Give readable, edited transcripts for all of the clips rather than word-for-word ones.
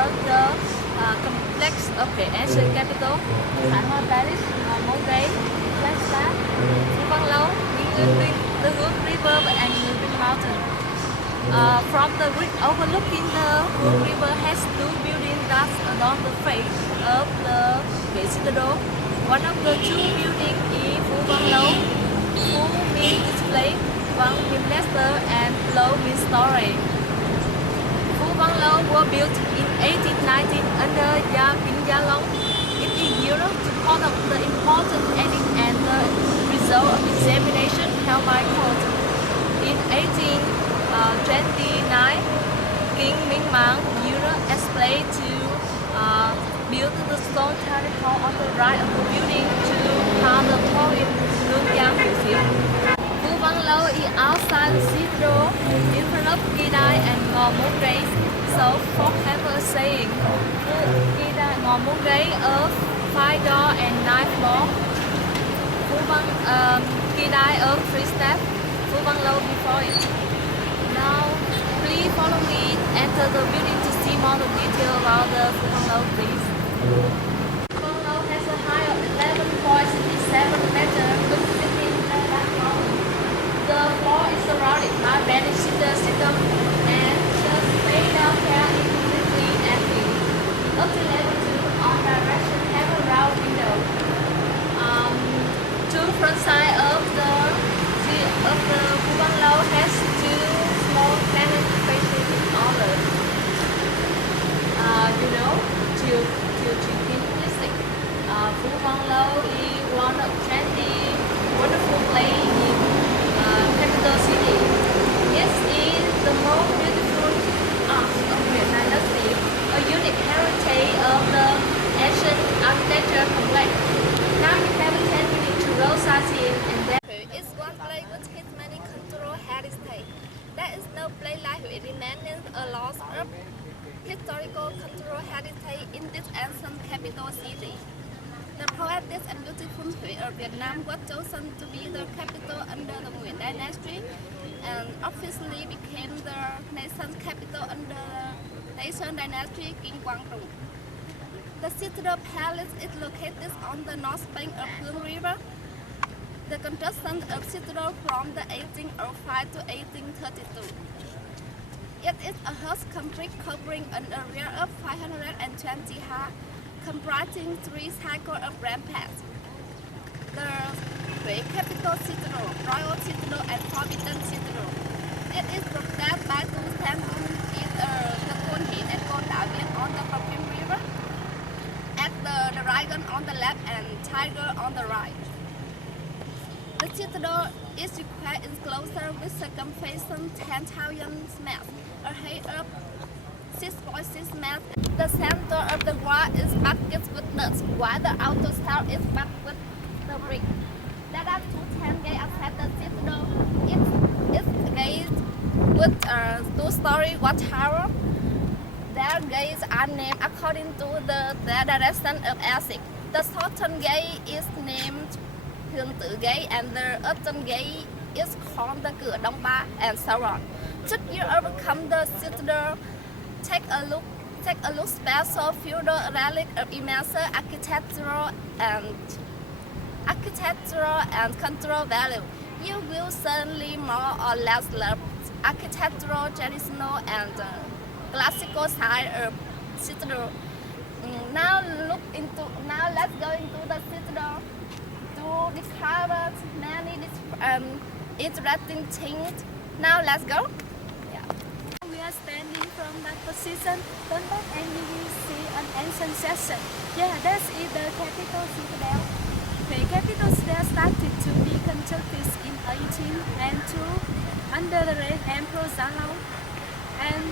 of the complex of the ancient capital, Thành Palace, Montgray, Flagstaff, Phú Văn Lâu, the Hook River and Green Mountain. From the ridge overlooking the Hook River has two buildings that adorn the face of the Great Citadel. One of the two buildings is Phú Văn Lâu, Phú means display, Văn means letter, and Lâu means story. Phú Văn Lâu was built in 1819 under King Long. It is used to conduct the important edict and the result of examination held by court. In 1829, King Minh Mang used explained to build the stone tower hall on the right of the building to have the poem Lương Giang fulfilled. Phú Văn Lâu is outside the cathedral in front of Gidai and Ngò Môn Gay. So folk have a saying, Gidai Ngò Môn Gay of 5 door and 9 floor. Phú Văn Gidai of 3 steps. Phú Văn Lâu before it. Now please follow me enter the building to see more detail about the Phú Văn Lâu, please. Phú Văn Lâu has a height of 11.67 meters with 15 platforms. The floor is surrounded by many system and just stay down here immediately empty. Up to level 2 on direction have a round window. Two front side of the Phú Văn Lâu has two small planet facing each other. Chiều music. Phú Văn Lâu is one of 20 wonderful places in capital city. It is the most beautiful art of Vietnam Dynasty, a unique heritage of the ancient architecture complex. Now you have 10 minutes to roll sightseeing and then it's one place which has many cultural heritage. There is no place like it remains a lost of historical cultural heritage in this ancient capital city. The poetic and beautiful Huế of Vietnam was chosen to be the capital under the Nguyen dynasty and officially became the nation's capital under the Nation dynasty King Quang Trung. The Citadel Palace is located on the north bank of Hương River. The construction of Citadel from the 1805 to 1832. It is a host complex covering an area of 520 ha, comprising 3 cycles of ramparts. The Huế Capital Citadel, Royal Citadel, and Forbidden Citadel. It is protected by two stands in the Côn Hiến and Côn Đảo Viên on the Perfume River, at the dragon on the left and tiger on the right. The citadel is required enclosure with circumference 10,000 miles, a height of 6.6 miles. The center of the wall is backed with nuts, while the outer tower is backed with the brick. There are 210 gates outside the citadel. It's gates with a 2-story watchtower. Their gates are named according to their direction of exit. The southern gate is named Hương Tử Gate and the Eastern Gate is called the Cửa Đông Ba and so on. Should you overcome the citadel, take a look special feudal relic of immense architectural and cultural value. You will certainly more or less love architectural, traditional and classical style of citadel. Now let's go into the citadel to discover many interesting things. Now let's go. Yeah. We are standing from that position. Turn back and you will see an ancient section. Yeah, that is the capital citadel. The capital citadel started to be constructed in 1802 under the reign Emperor Zhao and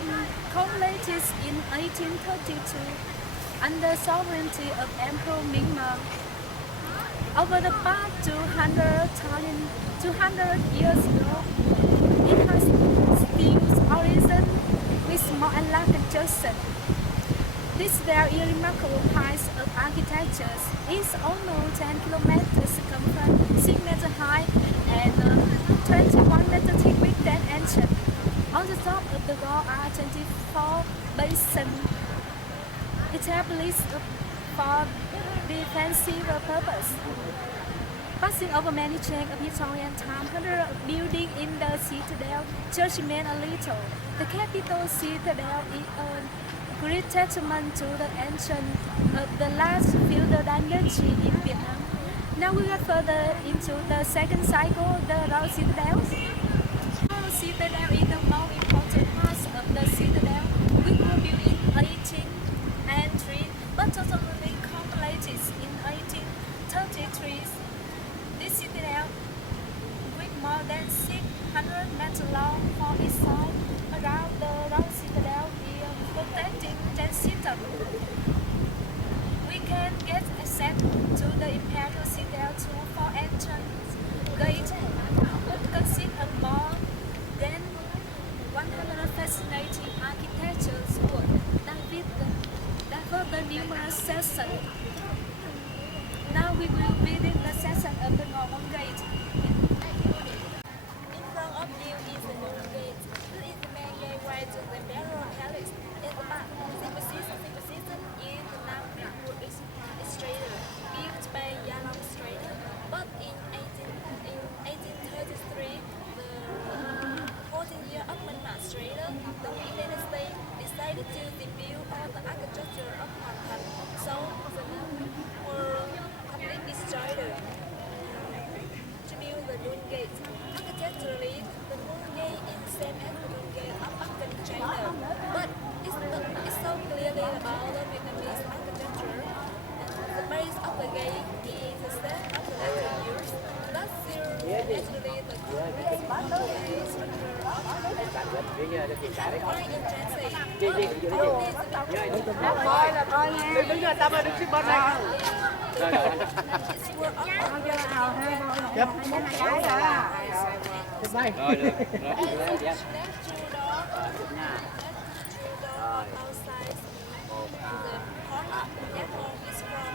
completed in 1832 under sovereignty of Emperor Minh Mang. Over the past 200 years ago, it has still origin with small and large construction. This very remarkable piece of architecture is almost 10 kilometers circumference, 6 meters high, and 21 meters thick with 10 inches. On the top of the wall are 24 basins established for defensive purpose. Passing over many change of Victorian time, hundreds of buildings in the citadel, church remain a little. The capital citadel is a great testament to the ancient of the last feudal dynasty in Vietnam. Now we get further into the second cycle, the Royal Citadel. The citadel is the most important part of the citadel, which was built in 1803, but totally completed in 1833. This citadel, with more than 600 meters long for its side, around the round citadel is protecting 10 citadel. We can get access to the imperial citadel through four entrance gates, which consist of more than 100 fascinating architectures that further numerous sections. Now we will visit the section of the northern gate. In front of you is the northern gate. This is the main gateway to the Imperial Palace. In the back, the position is the Nam-Wood Strader, built by Yalong Strader. But in 1833, the 14-year Upman Strader, the United States decided to rebuild all the architecture of Thành. So the Nam were destroyed to build the Moon Gate. Architecturally, the Moon Gate is the same as the Moon Gate of Upton China, but it's so clearly about the Vietnamese architecture. And the base of the gate is the same of the latter years. Last year, actually, the gate structure Đứng rồi tao mới đứng bên này. Chụp. Chụp đây. Rồi được. Rồi.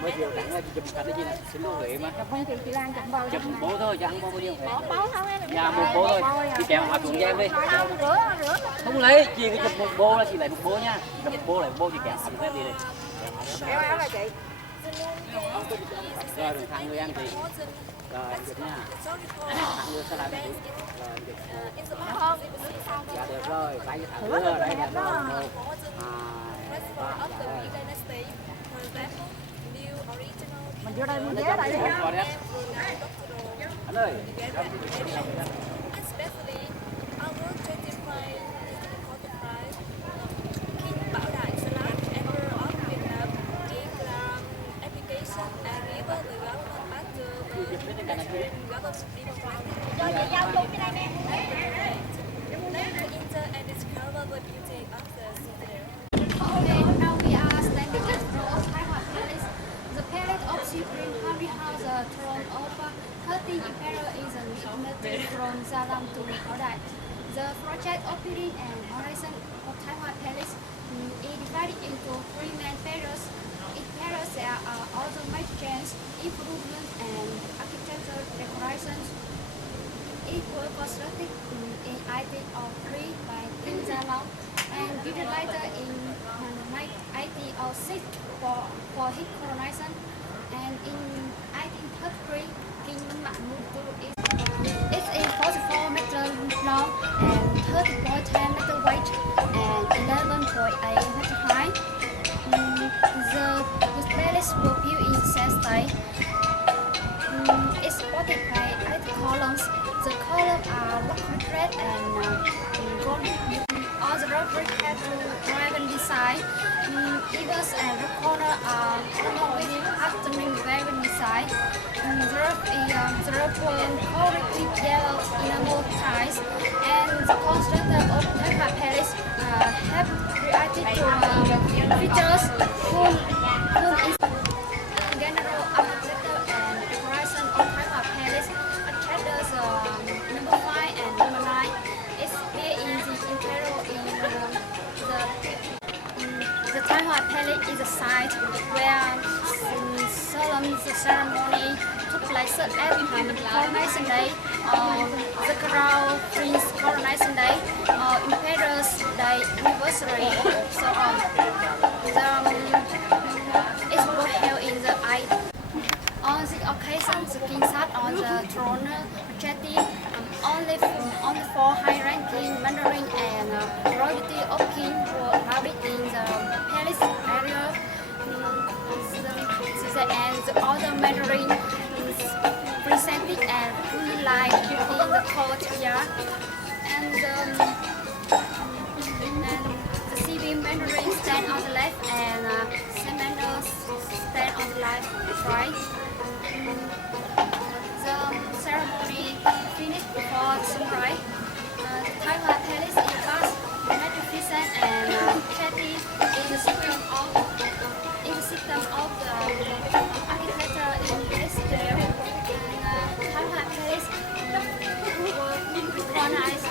Mới chiều tặng chụp cảnh cái gì nè, xin lỗi Huệ mà. Chụp không chị Lan chụp bao. Chụp một bố thôi, chứ ăn bao nhiêu Huệ. Bố không em. Dạ một bố thôi. Chị kèo hòa cùng cho em đi. Rửa. Không lấy, chị cứ chụp một bố là chị lấy một bố nha. Chụp một bố lại một bố chị kèo hòa cùng em đi đây. Kéo áo là chị. Rồi đừng thẳng người ăn thì. Rồi chụp nha. Thẳng người sẽ làm gì? Rồi chụp. Dạ được rồi, tay thẳng người đây là rồi. 1, 2, 3. Mình vô đây mua vé đây đi. Anh ơi. Cho chị giao luôn cái đây nè. Okay, now we are standing at the front of Thái Hòa Palace. The Palace of Supreme Harry has a throne of 30 Emperor is a dignity from Gia-Long to Bảo Đại. The project opening and horizon of Thái Hòa Palace is divided into three main phases. Each phase there are also major changes, improvements and architectural decorations. It was constructed in 1803 by King Gia-Long and built later in 1806 for his coronation. And in 1833, King moved to it. It's a 44 meter long and 30.10 meter wide and 11.8 meter high. The palace was built in sandstone. It's supported by 8 columns. The columns are rock concrete and gold. All the rock have dragon design. Eagles and the corner are with afternoon dragon design. The roof covered with yellow enamel tiles, and the constructor of Thái Hòa Palace have created features whom is general architecture and decoration of Thái Hòa Palace. Chapters number 5 and number 9 is here in the interior in the Thái Hòa Palace is a site where solemn ceremony took place every coronation day, the crown prince coronation day, emperor's day anniversary, so on. present the king sat on the throne, projecting only four high-ranking mandarin and royalty of king were married in the palace area. And the other mandarin presented and fully live in the courtyard. And the civil mandarin stand on the left and Samandas stand on the right. The ceremony finished before sunrise. Taiwan Palace is vast, magnificent, and pretty in the system of the architecture in this style. Taiwan Palace was recognized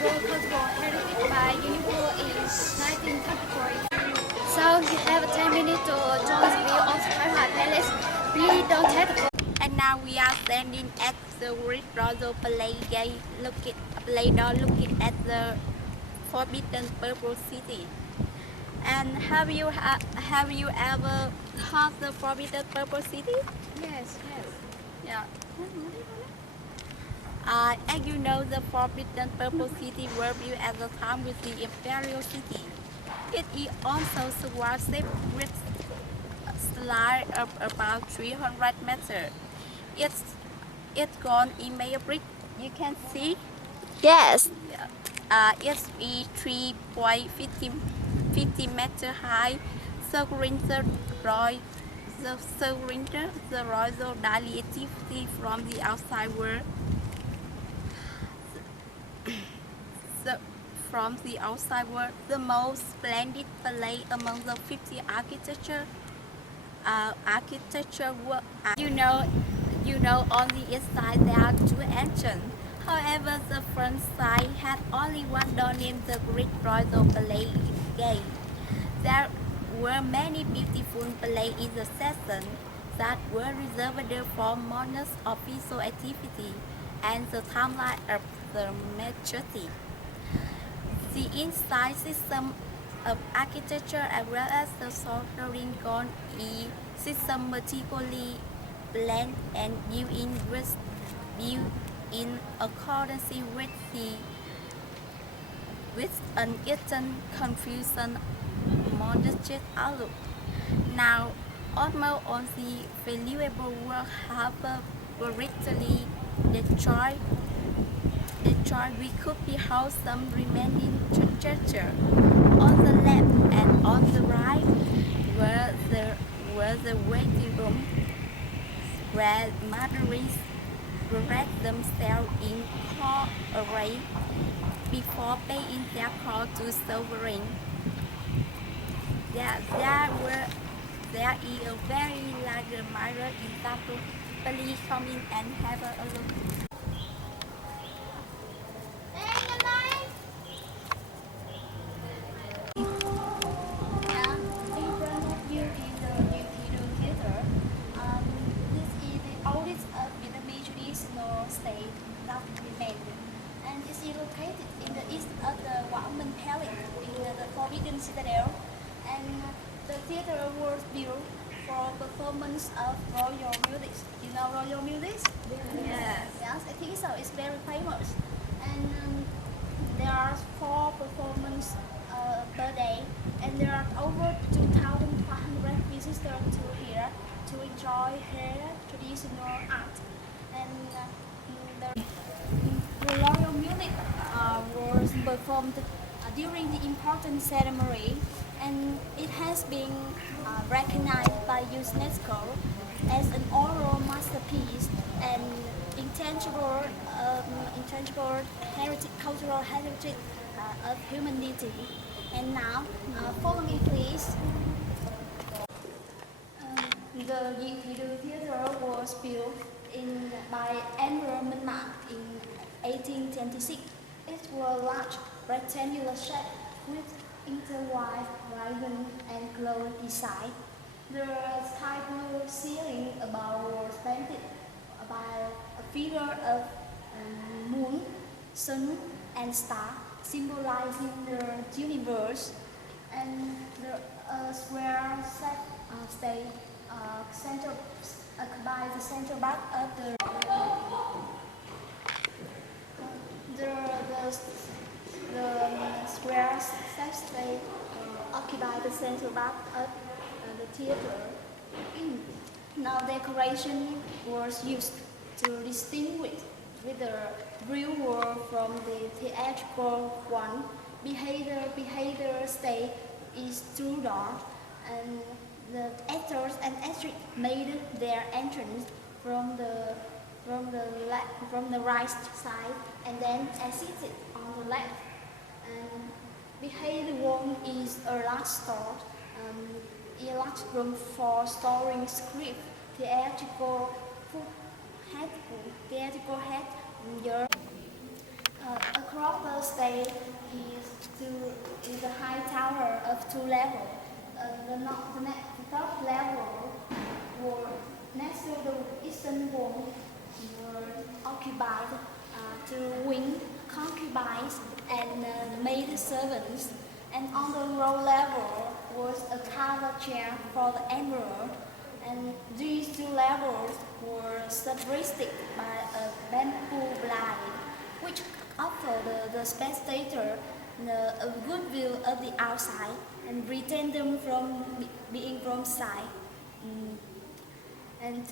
World Cultural Heritage by UNESCO in 1933. So you have 10 minutes to enjoy the view of Taiwan Palace. Please don't take the photo. And now we are standing at the Great Royal Palace Gate, looking at the Forbidden Purple City. And have you ever heard the Forbidden Purple City? Yes. Yeah. As you know, the Forbidden Purple City was built at the time with the Imperial City. It is also surrounded with a slide of about 300 meters. It's gone in Mayor brick. You can see. Yes. It's 3.50 meters high, circling the royal daily activity from the outside world. The most splendid palace among the 50 architecture work. You know, on the east side there are two entrances. However, the front side had only one door named the Great Royal Palace Gate. There were many beautiful palaces in the section that were reserved for monarchs' official activity and the timeline of the majesty. The inside system of architecture as well as the soldering gun system meticulously planned and built in accordance with an eastern confusion modest outlook. Now, almost all the valuable work have greatly destroyed. We could behold some remaining structure. On the left and on the right were the waiting room where mandarins dressed themselves in call array before paying their call to sovereign. There is a very large mirror in that room. Please come in and have a look. Located in the east of the Wa'aman Palace in the Forbidden Citadel, and the theater was built for performance of royal music. You know royal music? Yes. Yes, I think so. It's very famous, and there are 4 performances per day, and there are over 2,500 visitors to here to enjoy her traditional art. And the royal music was performed during the important ceremony, and it has been recognized by UNESCO as an oral masterpiece and intangible heritage, cultural heritage of humanity. And now, follow me please. The theater was built by Emperor Minh in 1826. It was large, rectangular shape with intertwined ribbon and glow design. The sky blue ceiling above was painted by a figure of moon, sun, and star, symbolizing the universe. And the square stage occupy the central part of the square stage occupy the central part of the theater. Now decoration was used to distinguish the real world from the theatrical one. Behavior stage is too dark, and the actors and actresses made their entrance from the right side and then exited on the left. And behind the wall is a large store, a large room for storing script, theatrical head. Across the stage is a high tower of 2 levels. The top level were next to the eastern wall were occupied two wing concubines and maid servants, and on the lower level was a covered chair for the emperor. And these 2 levels were separated by a bamboo blind, which offered the spectator a good view of the outside and retain them from being from sight. And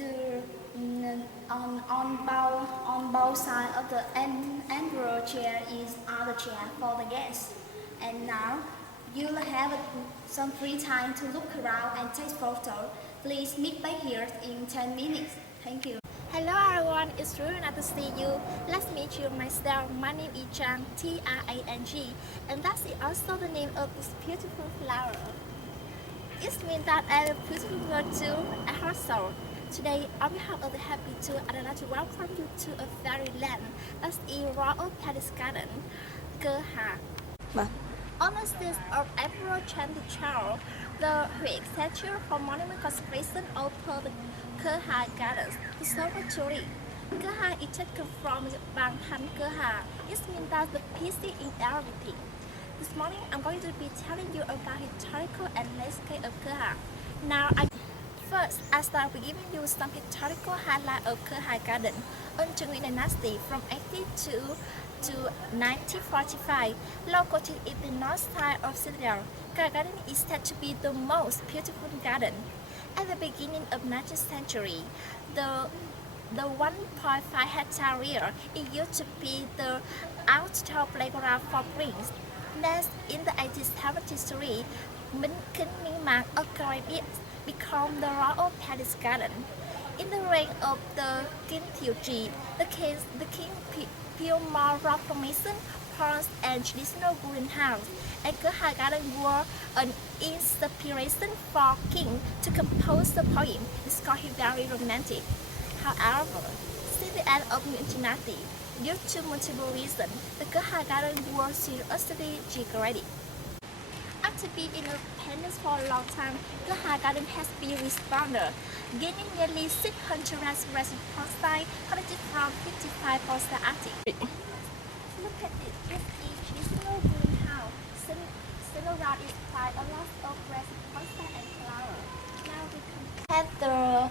on both sides of the emperor chair is other chair for the guests. And now you'll have some free time to look around and take photos. Please meet back here in 10 minutes. Thank you. Hello everyone, it's really nice to see you. Let's meet you myself. My name is Trang, T-R-A-N-G, and that's also the name of this beautiful flower. It means that I'm a beautiful girl too, I heart so. Today, on behalf of the Happy Tour, I'd like to welcome you to a fairyland that's in Royal Palace Garden, Cơ Hà. On the stage of Emperor Cheng Charles, the Huệ statue for monument consecration over the Cơ Hà Gardens is observatory. Cơ Hà is taken from Bang Thanh Cơ Hà. It means that the peace in everything. This morning, I'm going to be telling you about historical and landscape of Cơ Hà. Now, First, I start with giving you some historical highlights of Cơ Hà Garden. Under Qing Dynasty from 1802 to 1945, located in the north side of Citadel, Cơ Hà Garden is said to be the most beautiful garden. At the beginning of 19th century, the 1.5 hectare area it used to be the outdoor playground for princes. Then, in the 1873, King Minh upgraded become the Royal Palace Garden. In the reign of the King Thiệu Trì, the king built more rock formation, ponds, and traditional greenhouse, and Cơ Hà Garden were an inspiration for king to compose the poem. It's called very romantic. However, since the end of Nguyễn Dynasty, due to multiple reasons, the Cơ Hà Garden was seriously degraded. After being independent for a long time, Cơ Hà Garden has been responded, gaining nearly 600 residents collected from 55 postal artists. Look at it, this is traditional greenhouse. Center around is quite a lot of resin and flowers. Now we compare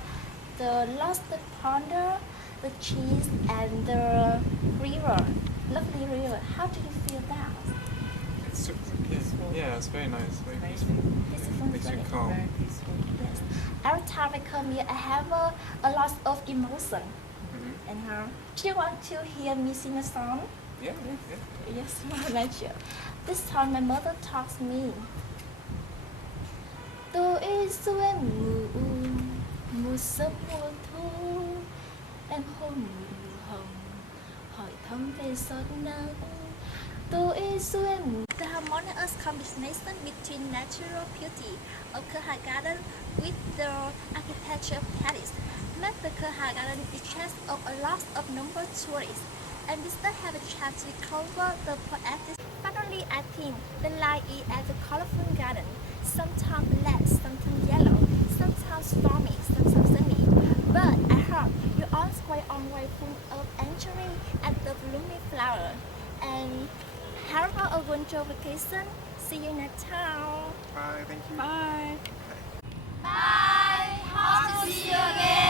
the lost ponder, the cheese, and the river. Lovely river. How do you feel that? Yeah, it's very nice, very peaceful. Makes you calm. Yes. Every time I come here, I have a lot of emotion. And do you want to hear me sing a song? Yeah. Yes, my nature. This time my mother taught me. Tôi xuôi mùa sớm mùa thu, em hôn mùa hồng, hỏi thăm về giọt nắng. Tôi xuôi The harmonious combination between natural beauty of Cơ Hà Garden with the architecture of Paris made the Cơ Hà Garden interest of a lot of number of tourists, and visitors have a chance to discover the poetic. Finally, I think the light is at the colorful garden, sometimes black, sometimes yellow, sometimes stormy, sometimes sunny. But I hope you all square on way full of angel and the blooming flower. And have a wonderful vacation. See you next time. Bye, thank you. Bye. Bye. Hope to see you again.